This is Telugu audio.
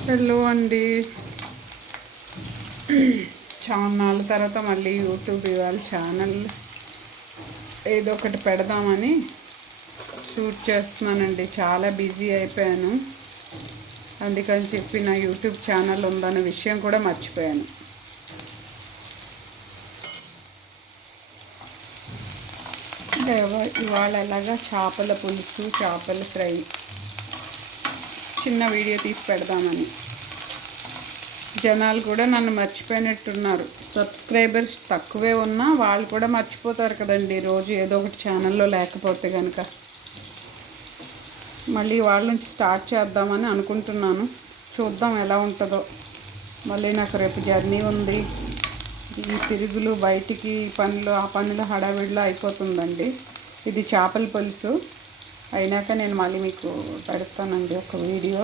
హలో అండి. చాలా తర్వాత మళ్ళీ యూట్యూబ్ ఇవాళ ఛానల్ ఏదో ఒకటి పెడదామని షూట్ చేస్తున్నానండి. చాలా బిజీ అయిపోయాను, అందుకని చెప్పి నా యూట్యూబ్ ఛానల్ ఉందన్న విషయం కూడా మర్చిపోయాను. ఇవాళ ఎలాగా చేపల పులుసు, చేపల ఫ్రై చిన్న వీడియో తీసి పెడదామని. జనాలు కూడా నన్ను మర్చిపోయినట్టున్నారు. సబ్స్క్రైబర్స్ తక్కువే ఉన్నా వాళ్ళు కూడా మర్చిపోతారు కదండి, రోజు ఏదో ఒకటి ఛానల్లో లేకపోతే కనుక. మళ్ళీ వాళ్ళ నుంచి స్టార్ట్ చేద్దామని అనుకుంటున్నాను. చూద్దాం ఎలా ఉంటుందో. మళ్ళీ నాకు రేపు జర్నీ ఉంది. ఈ తిరుగులు, బయటికి పనులు, ఆ పనులు హడావిడిలో అయిపోతుందండి. ఇది చేపల పులుసు అయినాక నేను మళ్ళీ మీకు పెడతానండి ఒక వీడియో.